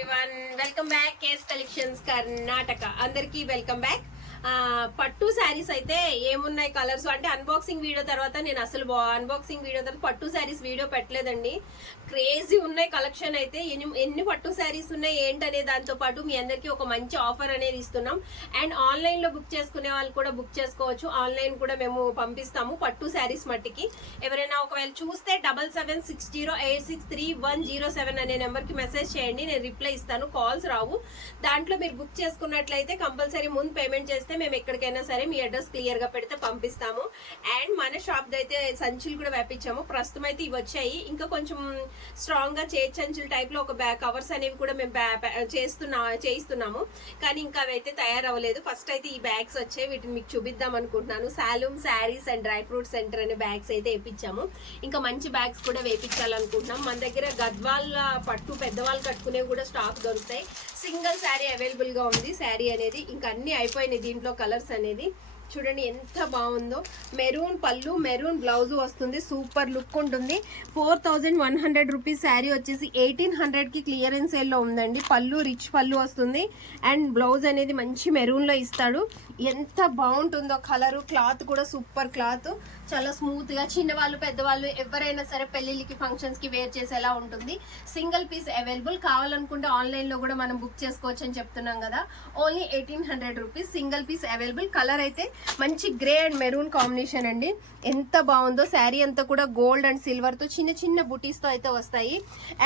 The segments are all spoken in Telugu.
Everyone welcome back case collections Karnataka అందరికీ వెల్కమ్ బ్యాక్ పట్టు శారీస్ అయితే ఏమున్నాయి కలర్స్? అంటే అన్బాక్సింగ్ వీడియో తర్వాత నేను అసలు అన్బాక్సింగ్ వీడియో తర్వాత పట్టు శారీస్ వీడియో పెట్టలేదండి. క్రేజీ ఉన్నాయి కలెక్షన్ అయితే. ఎన్ని ఎన్ని పట్టు శారీస్ ఉన్నాయి ఏంటనే దాంతో పాటు మీ అందరికీ ఒక మంచి ఆఫర్ అనేది ఇస్తున్నాం. అండ్ ఆన్లైన్లో బుక్ చేసుకునే వాళ్ళు కూడా బుక్ చేసుకోవచ్చు. ఆన్లైన్ కూడా మేము పంపిస్తాము పట్టు శారీస్ మట్టికి. ఎవరైనా ఒకవేళ చూస్తే double seven six zero eight six three one zero seven అనే నెంబర్కి మెసేజ్ చేయండి. నేను రిప్లై ఇస్తాను. కాల్స్ రావు. దాంట్లో మీరు బుక్ చేసుకున్నట్లయితే కంపల్సరీ ముందు పేమెంట్ చేస్తే. మేము ఎక్కడికైనా సరే మీ అడ్రస్ క్లియర్గా పెడితే పంపిస్తాము. అండ్ మన షాప్ అయితే సంచులు కూడా వేపించాము. ప్రస్తుతం అయితే ఇవి వచ్చాయి. ఇంకా కొంచెం స్ట్రాంగ్గా చే టైప్లో ఒక బ్యాగ్ కవర్స్ అనేవి కూడా మేము చేస్తున్నా చేయిస్తున్నాము. కానీ ఇంకా అవి అయితే తయారవ్వలేదు. ఫస్ట్ అయితే ఈ బ్యాగ్స్ వచ్చాయి. వీటిని మీకు చూపిద్దాం అనుకుంటున్నాను. సాలూమ్ saris and dry fruit centre అనే బ్యాగ్స్ అయితే వేపించాము. ఇంకా మంచి బ్యాగ్స్ కూడా వేపించాలనుకుంటున్నాం. మన దగ్గర గద్వాళ్ళ పట్టు పెద్దవాళ్ళు కట్టుకునేవి కూడా స్టాక్ దొరుకుతాయి. సింగిల్ శారీ అవైలబుల్గా ఉంది. శారీ అనేది ఇంకా అన్ని అయిపోయినాయి. దీంట్లో కలర్స్ అనేది చూడండి ఎంత బాగుందో. మెరూన్ పళ్ళు మెరూన్ బ్లౌజ్ వస్తుంది. సూపర్ లుక్ ఉంటుంది. Four thousand one hundred rupees sari వచ్చేసి ఎయిటీన్ హండ్రెడ్కి క్లియరెన్స్ సేల్లో ఉందండి. పళ్ళు రిచ్ పళ్ళు వస్తుంది. అండ్ బ్లౌజ్ అనేది మంచి మెరూన్లో ఇస్తాడు. ఎంత బాగుంటుందో కలరు క్లాత్ కూడా సూపర్ క్లాత్. చాలా స్మూత్గా చిన్నవాళ్ళు పెద్దవాళ్ళు ఎవరైనా సరే పెళ్ళిళ్ళకి ఫంక్షన్స్కి వేర్ చేసేలా ఉంటుంది. Single piece available. కావాలనుకుంటే ఆన్లైన్లో కూడా మనం బుక్ చేసుకోవచ్చు అని చెప్తున్నాం కదా. Only eighteen hundred rupees single piece available. Colour అయితే మంచి గ్రే అండ్ మెరూన్ కాంబినేషన్ అండి. ఎంత బాగుందో శారీ అంతా కూడా గోల్డ్ అండ్ సిల్వర్తో చిన్న చిన్న బుటీస్తో అయితే వస్తాయి.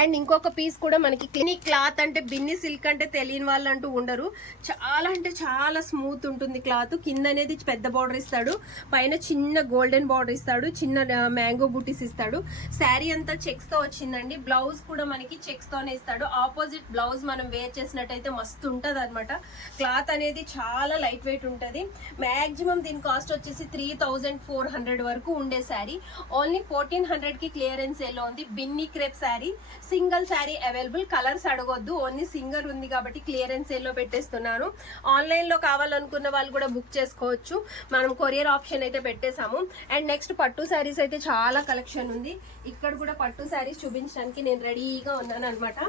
అండ్ ఇంకొక పీస్ కూడా మనకి క్లినిక్ క్లాత్ అంటే బిన్ని సిల్క్ అంటే తెలియని వాళ్ళు అంటూ ఉండరు. చాలా అంటే చాలా స్మూత్ ఉంటుంది క్లాత్. కింద అనేది పెద్ద బార్డర్ ఇస్తాడు. పైన చిన్న గోల్డెన్ బార్డర్ ఇస్తాడు. చిన్న మ్యాంగో బుటీస్ ఇస్తాడు. శారీ అంతా చెక్స్తో వచ్చిందండి. బ్లౌజ్ కూడా మనకి చెక్స్ తోనే ఇస్తాడు. ఆపోజిట్ బ్లౌజ్ మనం వేర్ చేసినట్టయితే మస్తు ఉంటుంది అనమాట క్లాత్ అనేది చాలా లైట్ వెయిట్ ఉంటుంది. ఉంటది మాక్సిమం దీని కాస్ట్ వచ్చేసి త్రీ థౌజండ్ ఫోర్ హండ్రెడ్ వరకు ఉండే శారీ ఓన్లీ ఫోర్టీన్ హండ్రెడ్కి క్లియరెన్స్లో ఉంది. Binny crepe sari single sari available colours అడగొద్దు. ఓన్లీ సింగర్ ఉంది కాబట్టి క్లియరెన్స్ సేల్లో పెట్టేస్తున్నాను. ఆన్లైన్లో కావాలనుకున్న వాళ్ళు కూడా బుక్ చేసుకోవచ్చు. మనం కొరియర్ ఆప్షన్ అయితే పెట్టేశాము. అండ్ నెక్స్ట్ పట్టు శారీస్ అయితే చాలా కలెక్షన్ ఉంది. ఇక్కడ కూడా పట్టు శారీస్ చూపించడానికి నేను రెడీగా ఉన్నాను అనమాట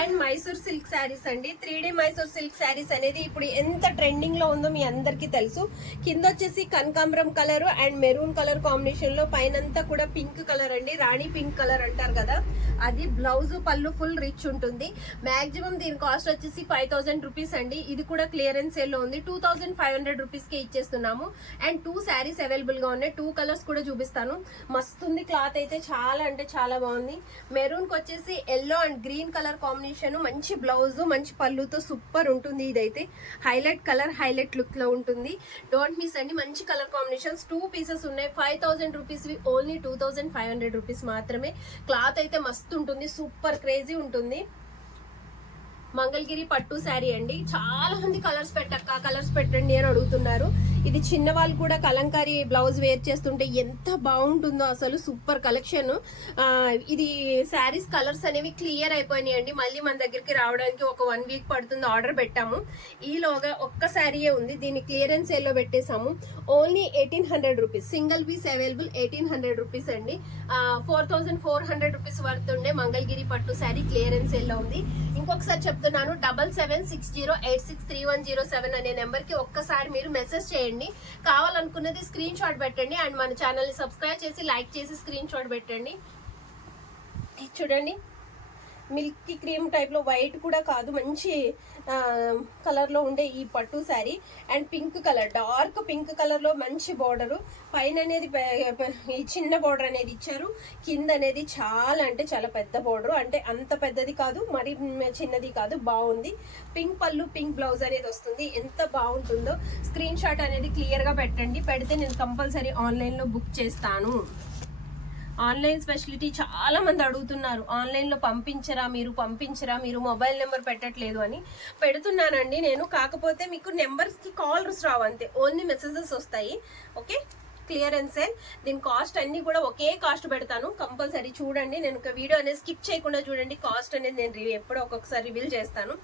అండ్ మైసూర్ సిల్క్ శారీస్ అండి. Three D Mysore silk saris అనేది ఇప్పుడు ఎంత ట్రెండింగ్లో ఉందో మీ అందరికీ తెలుసు. కింద వచ్చేసి కనకాంబరం కలర్ అండ్ మెరూన్ కలర్ కాంబినేషన్లో పైనంతా కూడా పింక్ కలర్ అండి. రాణి పింక్ కలర్ అంటారు కదా. అది బ్లౌజ్ పళ్ళు ఫుల్ రిచ్ ఉంటుంది. మాక్సిమం దీని కాస్ట్ వచ్చేసి ఫైవ్ థౌసండ్ రూపీస్ అండి. ఇది కూడా క్లియరెన్స్ సేల్లో ఉంది. టూ థౌసండ్ ఫైవ్ హండ్రెడ్ రూపీస్కి ఇచ్చేస్తున్నాము. అండ్ టూ శారీస్ అవైలబుల్గా ఉన్నాయి. టూ కలర్స్ కూడా చూపిస్తాను. మస్తు ఉంది క్లాత్ అయితే చాలా అంటే చాలా బాగుంది. మెరూన్కి వచ్చేసి yellow and green colour combination మంచి బ్లౌజ్ మంచి పళ్ళుతో సూపర్ ఉంటుంది ఇదైతే. హైలైట్ కలర్ హైలైట్ లుక్లో ఉంటుంది. డోంట్ మిస్ అండి మంచి కలర్ కాంబినేషన్స్. టూ పీసెస్ ఉన్నాయి. Five thousand rupees only two thousand five hundred rupees మాత్రమే. క్లాత్ అయితే మస్తు ఉంటుంది సూపర్ క్రేజీ ఉంటుంది. మంగళగిరి పట్టు శారీ అండి. చాలా మంది కలర్స్ పెట్టక్క కలర్స్ పెట్టండి అని అడుగుతున్నారు. ఇది చిన్న వాళ్ళు కూడా కలంకారీ బ్లౌజ్ వేర్ చేస్తుంటే ఎంత బాగుంటుందో అసలు సూపర్ కలెక్షన్. ఇది శారీస్ కలర్స్ అనేవి క్లియర్ అయిపోయినాయి అండి. మళ్ళీ మన దగ్గరికి రావడానికి ఒక వన్ వీక్ పడుతుంది ఆర్డర్ పెట్టాము. ఈలోగా ఒక్క శారీయే ఉంది. దీన్ని క్లియరెన్స్ సేల్లో పెట్టేశాము. Only eighteen hundred rupees. Single piece available eighteen hundred rupees అండి. Four thousand four hundred rupees పడుతుండే ఉండే మంగళగిరి పట్టు శారీ క్లియరెన్స్ సేల్లో ఉంది. ఇంకొకసారి చెప్తాను చెప్తున్నాను double seven six zero eight six three one zero seven అనే నెంబర్కి ఒక్కసారి మీరు మెసేజ్ చేయండి. కావాలనుకున్నది స్క్రీన్ షాట్ పెట్టండి అండ్ మన ఛానల్ని సబ్స్క్రైబ్ చేసి లైక్ చేసి స్క్రీన్ షాట్ పెట్టండి. చూడండి. మిల్కీ క్రీమ్ టైప్లో వైట్ కూడా కాదు మంచి కలర్లో ఉండే ఈ పట్టు sari and pink colour dark pink కలర్లో మంచి బార్డరు పైన అనేది ఈ చిన్న బార్డర్ అనేది ఇచ్చారు. కింద అనేది చాలా అంటే చాలా పెద్ద బార్డరు అంటే అంత పెద్దది కాదు మరి చిన్నది కాదు బాగుంది. పింక్ పళ్ళు పింక్ బ్లౌజ్ అనేది వస్తుంది. ఎంత బాగుంటుందో. స్క్రీన్ షాట్ అనేది క్లియర్గా పెట్టండి. పెడితే నేను కంపల్సరీ ఆన్లైన్లో బుక్ చేస్తాను. ఆన్లైన్ స్పెషాలిటీ చాలా మంది అడుగుతున్నారు. ఆన్లైన్లో పంపించరా? మీరు పంపించరా? మీరు మొబైల్ నెంబర్ పెట్టట్లేదు అని. పెడుతున్నానండి నేను. కాకపోతే మీకు నెంబర్స్కి కాల్స్ రావు అంతే. ఓన్లీ మెసేజెస్ వస్తాయి. ఓకే? క్లియరెన్స్ సేల్ దీని కాస్ట్ అన్ని కూడా ఒకే కాస్ట్ పెడతాను. కంపల్సరీ చూడండి. నేను ఒక వీడియో అనేది స్కిప్ చేయకుండా చూడండి. కాస్ట్ అనేది నేను ఎప్పుడో ఒక్కొక్కసారి రివీల్ చేస్తాను.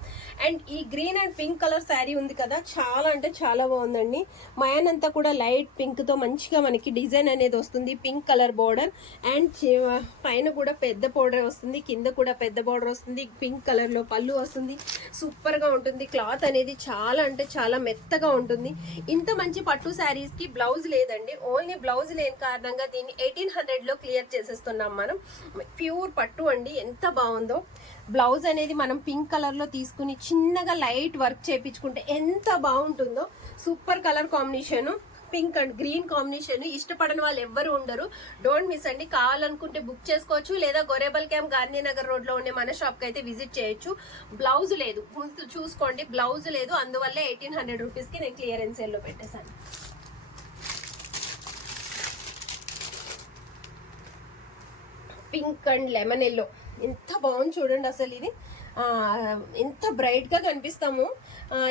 అండ్ ఈ green and pink colour sari ఉంది కదా చాలా అంటే చాలా బాగుందండి. మయాన్ అంతా కూడా లైట్ పింక్తో మంచిగా మనకి డిజైన్ అనేది వస్తుంది. పింక్ కలర్ బోర్డర్ అండ్ పైన కూడా పెద్ద బోర్డర్ వస్తుంది. కింద కూడా పెద్ద బోర్డర్ వస్తుంది. పింక్ కలర్లో పళ్ళు వస్తుంది. సూపర్గా ఉంటుంది. క్లాత్ అనేది చాలా అంటే చాలా మెత్తగా ఉంటుంది. ఇంత మంచి పట్టు శారీస్కి బ్లౌజ్ లేదండి. ఓన్లీ బ్లౌజ్ లేని కారణంగా దీన్ని ఎయిటీన్ హండ్రెడ్లో క్లియర్ చేసేస్తున్నాం మనం. ప్యూర్ పట్టు అండి ఎంత బాగుందో. బ్లౌజ్ అనేది మనం పింక్ కలర్లో తీసుకుని చిన్నగా లైట్ వర్క్ చేపించుకుంటే ఎంత బాగుంటుందో. Super colour combination pink and green combination ఇష్టపడని వాళ్ళు ఎవ్వరు ఉండరు. డోంట్ మిస్ అండి కావాలనుకుంటే బుక్ చేసుకోవచ్చు లేదా గొరేబల్ క్యాంప్ గాంధీనగర్ రోడ్లో ఉండే మన షాప్కి అయితే విజిట్ చేయొచ్చు. బ్లౌజ్ లేదు ముందు చూసుకోండి బ్లౌజ్ లేదు. అందువల్ల ఎయిటీన్ హండ్రెడ్ రూపీస్కి నేను క్లియరెన్స్ సేల్లో పెట్టేశాను. Pink and lemon yellow. ఎంత బాగుంది చూడండి అసలు ఇది. ఎంత బ్రైట్గా కనిపిస్తాము.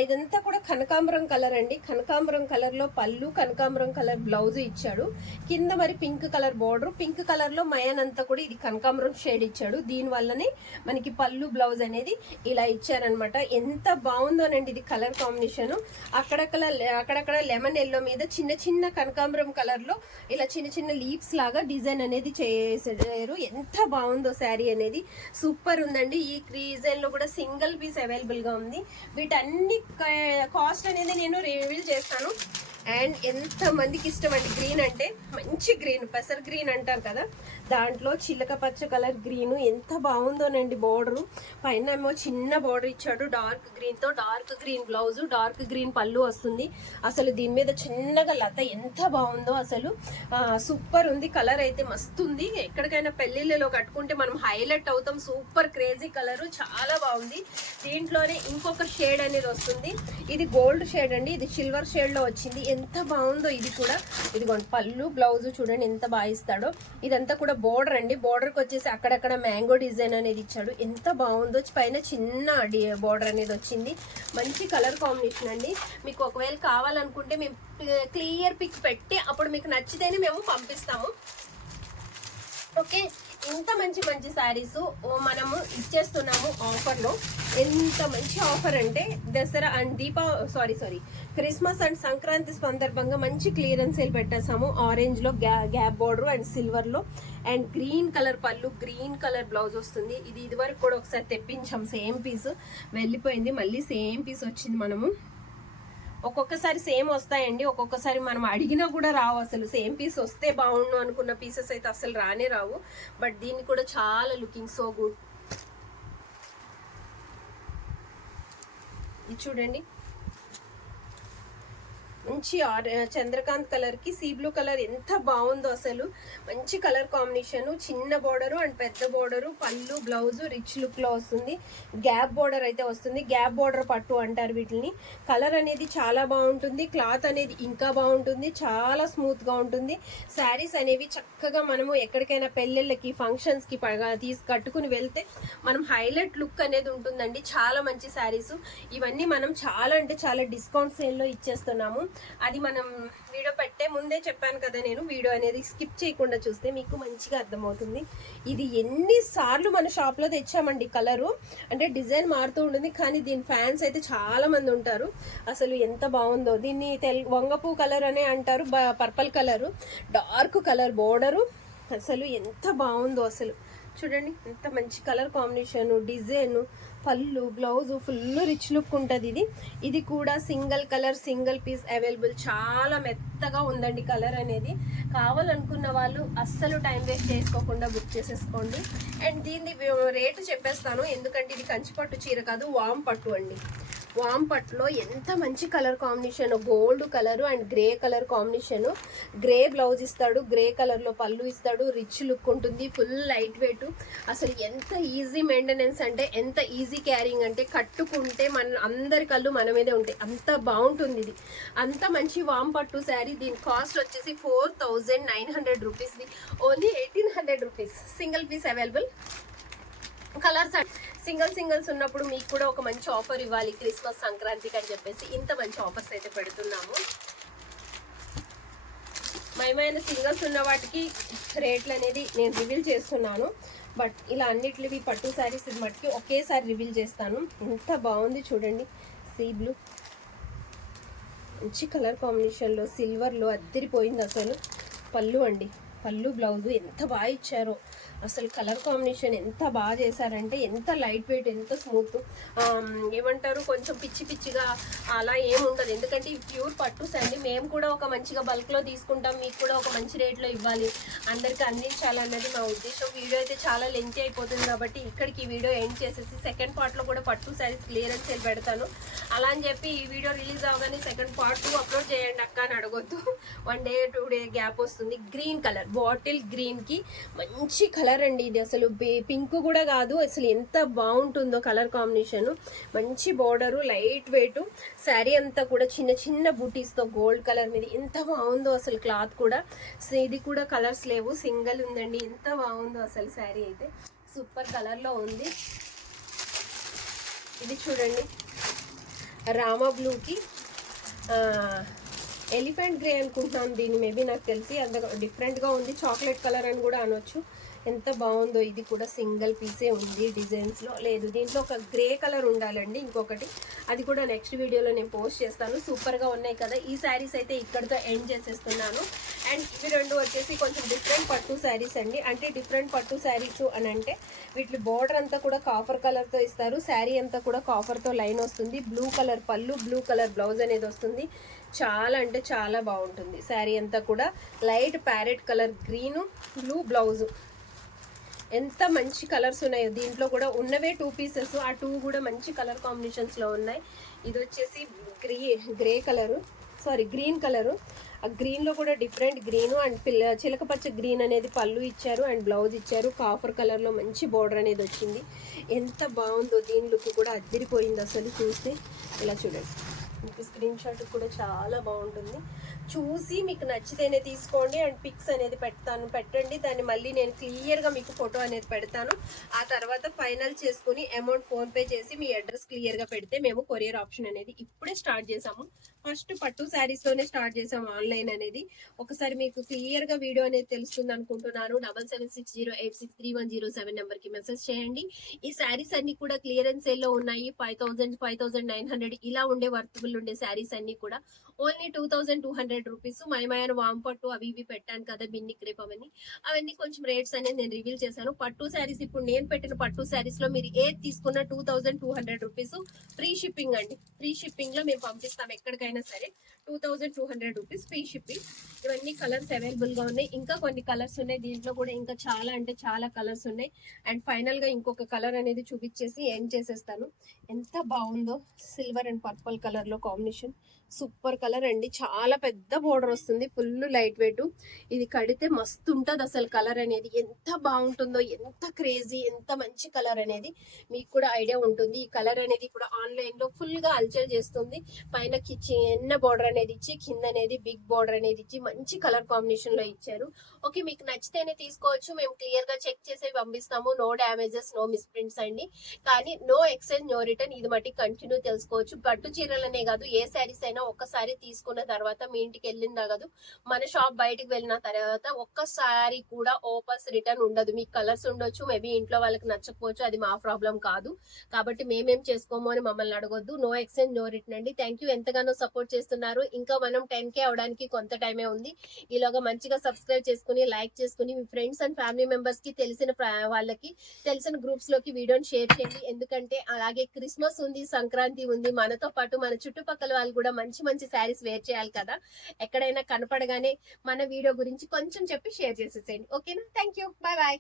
ఇదంతా కూడా కనకాంబరం కలర్ అండి. కనకాంబరం కలర్లో పళ్ళు కనకాంబరం కలర్ బ్లౌజ్ ఇచ్చాడు. కింద మరి పింక్ కలర్ బార్డర్ పింక్ కలర్లో మయన్ అంతా కూడా ఇది కనకాంబరం షేడ్ ఇచ్చాడు. దీని వల్లనే మనకి పళ్ళు బ్లౌజ్ అనేది ఇలా ఇచ్చారనమాట ఎంత బాగుందోనండి ఇది కలర్ కాంబినేషన్ అక్కడక్కడ అక్కడక్కడ లెమన్ ఎల్లో మీద చిన్న చిన్న కనకాంబరం కలర్లో ఇలా చిన్న చిన్న లీవ్స్ లాగా డిజైన్ అనేది చేసారు ఎంత బాగుందో శారీ అనేది. సూపర్ ఉందండి. ఈ క్రీజ్ లో కూడా సింగిల్ పీస్ అవైలబుల్గా ఉంది. వీటన్ని కాస్ట్ అనేది నేను రివీల్ చేస్తాను. అండ్ ఎంత మందికి ఇష్టం అండి? గ్రీన్ అంటే మంచి గ్రీన్ పెసర్ గ్రీన్ అంటారు కదా. దాంట్లో చిలక పచ్చ కలర్ గ్రీన్ ఎంత బాగుందోనండి బోర్డరు. పైన ఏమో చిన్న బార్డర్ ఇచ్చాడు dark గ్రీన్తో dark green blouse dark green పళ్ళు వస్తుంది. అసలు దీని మీద చిన్నగా లత ఎంత బాగుందో అసలు. సూపర్ ఉంది కలర్ అయితే మస్తు ఉంది ఎక్కడికైనా పెళ్ళిళ్ళలో కట్టుకుంటే మనం హైలైట్ అవుతాం సూపర్ క్రేజీ కలర్ చాలా బాగుంది. దీంట్లోనే ఇంకొక షేడ్ అనేది వస్తుంది. ఇది గోల్డ్ షేడ్ అండి ఇది సిల్వర్ షేడ్లో వచ్చింది. ఎంత బాగుందో ఇది కూడా. ఇదిగోండి పళ్ళు బ్లౌజ్ చూడండి ఎంత బాగా ఇస్తాడో. ఇదంతా కూడా బోర్డర్ అండి. బోర్డర్కి వచ్చేసి అక్కడక్కడ మ్యాంగో డిజైన్ అనేది ఇచ్చాడు. ఎంత బాగుందో పైన చిన్న బోర్డర్ అనేది వచ్చింది. మంచి కలర్ కాంబినేషన్ అండి. మీకు ఒకవేళ కావాలనుకుంటే మేము క్లియర్ పిక్ పెట్టి అప్పుడు మీకు నచ్చితేనే మేము పంపిస్తాము. ఓకే ఇంత మంచి మంచి శారీస్ మనము ఇచ్చేస్తున్నాము ఆఫర్లో. ఎంత మంచి ఆఫర్ అంటే Dasara and Deepa sorry sorry Christmas and Sankranti సందర్భంగా మంచి క్లియరెన్స్ సేల్ పెట్టేసాము ఆరెంజ్లో గ్యా గ్యాప్ బార్డర్ అండ్ సిల్వర్లో. అండ్ గ్రీన్ కలర్ పళ్ళు గ్రీన్ కలర్ బ్లౌజ్ వస్తుంది. ఇది ఇదివరకు కూడా ఒకసారి తెప్పించాం సేమ్ పీస్. వెళ్ళిపోయింది మళ్ళీ సేమ్ పీస్ వచ్చింది మనము. ఒక్కొక్కసారి సేమ్ వస్తాయండి ఒక్కొక్కసారి మనం అడిగినా కూడా రావు అసలు. సేమ్ పీస్ వస్తే బాగుండు అనుకున్న పీసెస్ అయితే అసలు రానే రావు. బట్ దీన్ని కూడా చాలా లుకింగ్ సో గుడ్. ఇది చూడండి. మంచి చంద్రకాంత్ కలర్కి సీ బ్లూ కలర్ ఎంత బాగుందో అసలు. మంచి కలర్ కాంబినేషన్ చిన్న బోర్డరు అండ్ పెద్ద బోర్డరు పళ్ళు బ్లౌజ్ రిచ్ లుక్లో వస్తుంది. గ్యాప్ బోర్డర్ అయితే వస్తుంది. గ్యాప్ బోర్డర్ పట్టు అంటారు వీటిని. కలర్ అనేది చాలా బాగుంటుంది. క్లాత్ అనేది ఇంకా బాగుంటుంది. చాలా స్మూత్గా ఉంటుంది. శారీస్ అనేవి చక్కగా మనము ఎక్కడికైనా పెళ్ళిళ్ళకి ఫంక్షన్స్కి పగా- తీసి కట్టుకుని వెళ్తే మనం హైలైట్ లుక్ అనేది ఉంటుందండి. చాలా మంచి శారీస్. ఇవన్నీ మనం చాలా అంటే చాలా డిస్కౌంట్ సేల్లో ఇచ్చేస్తున్నాము. అది మనం వీడియో పెట్టే ముందే చెప్పాను కదా నేను. వీడియో అనేది స్కిప్ చేయకుండా చూస్తే మీకు మంచిగా అర్థమవుతుంది. ఇది ఎన్నిసార్లు మన షాప్లో తెచ్చామండి కలరు అంటే డిజైన్ మారుతూ ఉంటుంది కానీ దీని ఫ్యాన్స్ అయితే చాలామంది ఉంటారు. అసలు ఎంత బాగుందో. దీన్ని తెల్ వంగపూ కలర్ అనే అంటారు purple colour dark colour border అసలు ఎంత బాగుందో అసలు. చూడండి ఎంత మంచి కలర్ కాంబినేషన్ డిజైన్ పళ్ళు బ్లౌజ్ ఫుల్ రిచ్ లుక్ ఉంటుంది ఇది. ఇది కూడా single colour single piece available. చాలా మెత్తగా ఉందండి కలర్ అనేది. కావాలనుకున్న వాళ్ళు అస్సలు టైం వేస్ట్ చేసుకోకుండా బుక్ చేసేసుకోండి. అండ్ దీన్ని రేటు చెప్పేస్తాను. ఎందుకంటే ఇది కంచిపట్టు చీర కాదు వామ్ పట్టు అండి. వామ్ ఎంత మంచి colour combination? Gold colour and grey colour combination. Grey blouse ఇస్తాడు గ్రే కలర్లో పళ్ళు ఇస్తాడు రిచ్ లుక్ ఉంటుంది ఫుల్ లైట్ వెయిట్. అసలు ఎంత ఈజీ మెయింటెనెన్స్ అంటే ఎంత ఈజీ క్యారింగ్ అంటే కట్టుకుంటే మన అందరి కళ్ళు మన మీదే ఉంటాయి. అంత బాగుంటుంది ఇది. అంత మంచి వామ్ పట్టు శారీ. దీని కాస్ట్ వచ్చేసి four thousand nine hundred రూపీస్ది. Only eighteen hundred rupees. Single piece available. Colours single singles ఉన్నప్పుడు మీకు కూడా ఒక మంచి ఆఫర్ ఇవ్వాలి క్రిస్మస్ సంక్రాంతికి అని చెప్పేసి. ఇంత మంచి ఆఫర్స్ అయితే పెడుతున్నాము. మయమైన సింగల్స్ ఉన్న వాటికి రేట్లు అనేది నేను రివీల్ చేస్తున్నాను. బట్ ఇలా అన్నిటివి పట్టు శారీస్ మట్టుకి ఒకేసారి రివీల్ చేస్తాను. ఎంత బాగుంది చూడండి. Sea blue. మంచి కలర్ కాంబినేషన్లో సిల్వర్లో అద్దరిపోయింది అసలు. పళ్ళు అండి. పళ్ళు బ్లౌజు ఎంత బాగా ఇచ్చారో. అసలు కలర్ కాంబినేషన్ ఎంత బాగా చేశారంటే ఎంత లైట్ వెయిట్ ఎంత స్మూత్. ఏమంటారు కొంచెం పిచ్చి పిచ్చిగా అలా ఏముండదు ఎందుకంటే ఈ ప్యూర్ పట్టుస్ అండి మేము కూడా ఒక మంచిగా బల్క్లో తీసుకుంటాం మీకు కూడా ఒక మంచి రేట్లో ఇవ్వాలి. అందరికీ అందించాలన్నది మా ఉద్దేశం. వీడియో అయితే చాలా లెంతి అయిపోతుంది కాబట్టి ఇక్కడికి ఈ వీడియో ఎండ్ చేసేసి సెకండ్ పార్ట్లో కూడా పట్టు శారీస్ క్లియరెన్స్ చేసి పెడతాను. అలా అని చెప్పి ఈ వీడియో రిలీజ్ అవగానే సెకండ్ పార్ట్ అప్లోడ్ చేయండి అక్క అని అడగొద్దు. One day two day gap వస్తుంది. గ్రీన్ కలర్ బాటిల్ గ్రీన్కి మంచి కలర్ అండి ఇది అసలు పింక్ కూడా కాదు అసలు ఎంత బాగుంటుందో కలర్ కాంబినేషన్. మంచి బోర్డరు లైట్ వెయిట్ శారీ అంతా కూడా చిన్న చిన్న బూటీస్తో గోల్డ్ కలర్ మీద ఎంత బాగుందో అసలు క్లాత్ కూడా. సో ఇది కూడా కలర్స్ లేవు సింగిల్ ఉందండి ఎంత బాగుందో అసలు శారీ అయితే. సూపర్ కలర్లో ఉంది. ఇది చూడండి రామా బ్లూకి ఎలిఫెంట్ గ్రే అనుకుంటున్నాను దీన్ని మేబీ నాకు తెలిసి అంత డిఫరెంట్గా ఉంది చాక్లెట్ కలర్ అని కూడా అనొచ్చు. ఎంత బాగుందో ఇది కూడా సింగిల్ పీసే ఉంది డిజైన్స్లో. లేదు దీంట్లో ఒక గ్రే కలర్ ఉండాలండి ఇంకొకటి. అది కూడా నెక్స్ట్ వీడియోలో నేను పోస్ట్ చేస్తాను. సూపర్గా ఉన్నాయి కదా. ఈ శారీస్ అయితే ఇక్కడితో ఎండ్ చేసేస్తున్నాను. అండ్ ఇవి రెండు వచ్చేసి కొంచెం డిఫరెంట్ పట్టు శారీస్ అండి. అంటే డిఫరెంట్ పట్టు శారీస్ అని అంటే వీటి బార్డర్ అంతా కూడా కాఫర్ కలర్తో ఇస్తారు. శారీ అంతా కూడా కాఫర్తో లైన్ వస్తుంది. బ్లూ కలర్ పళ్ళు బ్లూ కలర్ బ్లౌజ్ అనేది వస్తుంది. చాలా అంటే చాలా బాగుంటుంది. శారీ అంతా కూడా light parrot colour green blue blouse ఎంత మంచి కలర్స్ ఉన్నాయో దీంట్లో కూడా ఉన్నవే టూ పీసెస్ ఆ టూ కూడా మంచి కలర్ కాంబినేషన్స్లో ఉన్నాయి. ఇది వచ్చేసి గ్రీ grey colour sorry green colour. ఆ గ్రీన్లో కూడా డిఫరెంట్ గ్రీను అండ్ పిల్ల చిలకపచ్చ గ్రీన్ అనేది పళ్ళు ఇచ్చారు అండ్ బ్లౌజ్ ఇచ్చారు. కాఫర్ కలర్లో మంచి బార్డర్ అనేది వచ్చింది. ఎంత బాగుందో దీని లుక్ కూడా అదిరిపోయింది అసలు చూస్తే. ఇలా చూడండి. మీకు స్క్రీన్ షాట్ కూడా చాలా బాగుంటుంది. చూసి మీకు నచ్చితేనే తీసుకోండి. అండ్ పిక్స్ అనేది పెడతాను. పెట్టండి. దాన్ని మళ్ళీ నేను క్లియర్గా మీకు ఫోటో అనేది పెడతాను. ఆ తర్వాత ఫైనల్ చేసుకుని అమౌంట్ ఫోన్పే చేసి మీ అడ్రస్ క్లియర్గా పెడితే మేము కొరియర్ ఆప్షన్ అనేది ఇప్పుడే స్టార్ట్ చేసాము. ఫస్ట్ పట్టు శారీస్లోనే స్టార్ట్ చేసాం ఆన్లైన్ అనేది. ఒకసారి మీకు క్లియర్గా వీడియో అనేది తెలుస్తుంది అనుకుంటున్నాను. Double seven six zero eight six three one zero seven నెంబర్కి మెసేజ్ చేయండి. ఈ శారీస్ అన్ని కూడా క్లియరెన్స్ సేల్లో ఉన్నాయి. Five thousand five thousand nine hundred ఇలా ఉండే వర్తబుల్ ఉండే శారీస్ అన్ని కూడా only two thousand two hundred rupees. మైమాయన వాంపట్టు అవి ఇవి పెట్టాను కదా బిన్ని క్రేప్ అవన్నీ అవన్నీ కొంచెం రేట్స్ అనేది నేను రివీల్ చేశాను. పట్టు శారీస్ ఇప్పుడు నేను పెట్టిన పట్టు శారీస్లో మీరు ఏది తీసుకున్న two thousand two hundred rupees. Free shipping అండి. ఫ్రీ షిప్పింగ్లో మేము పంపిస్తాం ఎక్కడికైనా సరే. Two thousand two hundred rupees free shipping. ఇవన్నీ కలర్స్ అవైలబుల్గా ఉన్నాయి. ఇంకా కొన్ని కలర్స్ ఉన్నాయి. దీంట్లో కూడా ఇంకా చాలా అంటే చాలా కలర్స్ ఉన్నాయి. అండ్ ఫైనల్గా ఇంకొక కలర్ అనేది చూపించేసి ఎండ్ చేసేస్తాను. ఎంత బాగుందో. సిల్వర్ అండ్ పర్పుల్ కలర్లో కాంబినేషన్. సూపర్ కలర్ అండి. చాలా పెద్ద బోర్డర్ వస్తుంది. Full light weight. ఇది కడితే మస్తు ఉంటుంది అసలు కలర్ అనేది. ఎంత బాగుంటుందో ఎంత క్రేజీ ఎంత మంచి కలర్ అనేది మీకు కూడా ఐడియా ఉంటుంది. ఈ కలర్ అనేది ఇప్పుడు ఆన్లైన్లో ఫుల్గా అల్చల్ చేస్తుంది. పైన చిన్న బోర్డర్ అనేది ఇచ్చి కింద అనేది బిగ్ బోర్డర్ అనేది ఇచ్చి మంచి కలర్ కాంబినేషన్లో ఇచ్చారు. ఓకే మీకు నచ్చితేనే తీసుకోవచ్చు. మేము క్లియర్గా చెక్ చేసి పంపిస్తాము. నో డ్యామేజెస్ నో మిస్ప్రింట్స్ అండి. కానీ నో ఎక్స్చేంజ్ నో రిటర్న్ ఇది మట్టి కంటిన్యూ తెలుసుకోవచ్చు. పట్టు చీరలనే కాదు ఏ శారీస్ అయినా ఒక్కసారి తీసుకున్న తర్వాత మీ ఇంటికి వెళ్ళిందా కాదు మన షాప్ బయటకు వెళ్ళిన తర్వాత ఒక్కసారి కూడా ఓపర్స్ రిటర్న్ ఉండదు. మీకు కలర్స్ ఉండొచ్చు మేబీ ఇంట్లో వాళ్ళకి నచ్చకపోవచ్చు అది మా ప్రాబ్లం కాదు. కాబట్టి మేమేం చేసుకోము అని మమ్మల్ని అడగొద్దు. నో ఎక్స్చేంజ్ నో రిటర్న్ అండి. థ్యాంక్ యూ ఎంతగానో సపోర్ట్ చేస్తున్నారు. ఇంకా మనం టెన్ కే అవడానికి కొంత టైమే ఉంది. ఈలోగా మంచిగా సబ్స్క్రైబ్ చేసుకుని లైక్ చేసుకుని మీ ఫ్రెండ్స్ అండ్ ఫ్యామిలీ మెంబర్స్కి తెలిసిన వాళ్ళకి తెలిసిన గ్రూప్స్లోకి వీడియోని షేర్ చేయండి. ఎందుకంటే అలాగే క్రిస్మస్ ఉంది సంక్రాంతి ఉంది. మనతో పాటు మన చుట్టుపక్కల వాళ్ళు కూడా మంచి మంచి శారీస్ వేర్ చేయాలి కదా. ఎక్కడైనా కనపడగానే మన వీడియో గురించి కొంచెం చెప్పి షేర్ చేసేసేయండి. ఓకేనా? Thank you bye bye.